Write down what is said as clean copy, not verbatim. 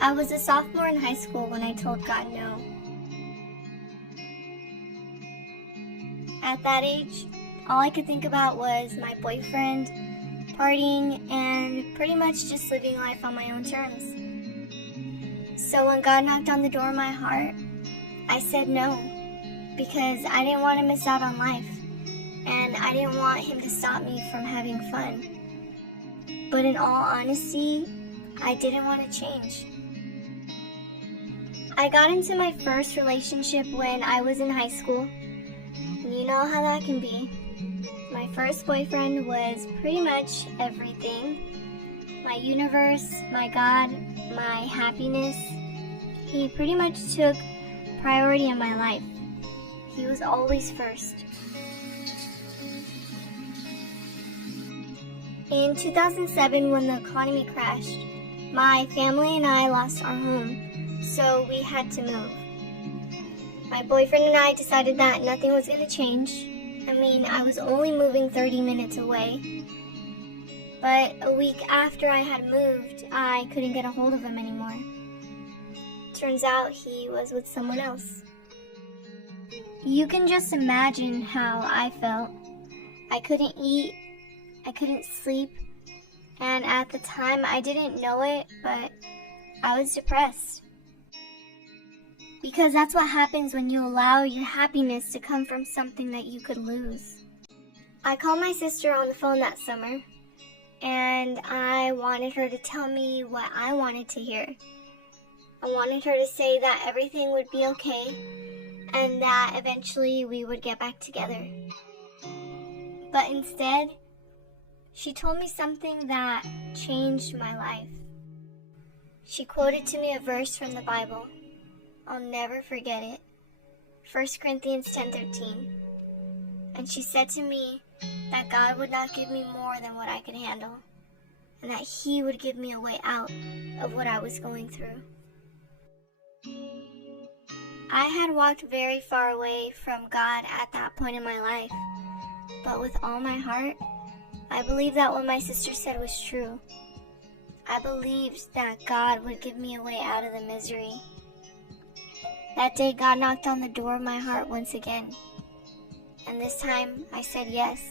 I was a sophomore in high school when I told God no. At that age, all I could think about was my boyfriend, partying, and pretty much just living life on my own terms. So when God knocked on the door of my heart, I said no, because I didn't want to miss out on life, and I didn't want Him to stop me from having fun. But in all honesty, I didn't want to change. I got into my first relationship when I was in high school. And you know how that can be. My first boyfriend was pretty much everything. My universe, my God, my happiness. He pretty much took priority in my life. He was always first. In 2007, when the economy crashed, my family and I lost our home, so we had to move. My boyfriend and I decided that nothing was going to change. I was only moving 30 minutes away. But a week after I had moved, I couldn't get a hold of him anymore. Turns out he was with someone else. You can just imagine how I felt. I couldn't eat, I couldn't sleep, and at the time I didn't know it, but I was depressed. Because that's what happens when you allow your happiness to come from something that you could lose. I called my sister on the phone that summer, and I wanted her to tell me what I wanted to hear. I wanted her to say that everything would be okay, and that eventually we would get back together. But instead, she told me something that changed my life. She quoted to me a verse from the Bible. I'll never forget it. 1 Corinthians 10:13. And she said to me that God would not give me more than what I could handle, and that He would give me a way out of what I was going through. I had walked very far away from God at that point in my life, but with all my heart, I believed that what my sister said was true. I believed that God would give me a way out of the misery. That day, God knocked on the door of my heart once again, and this time I said yes.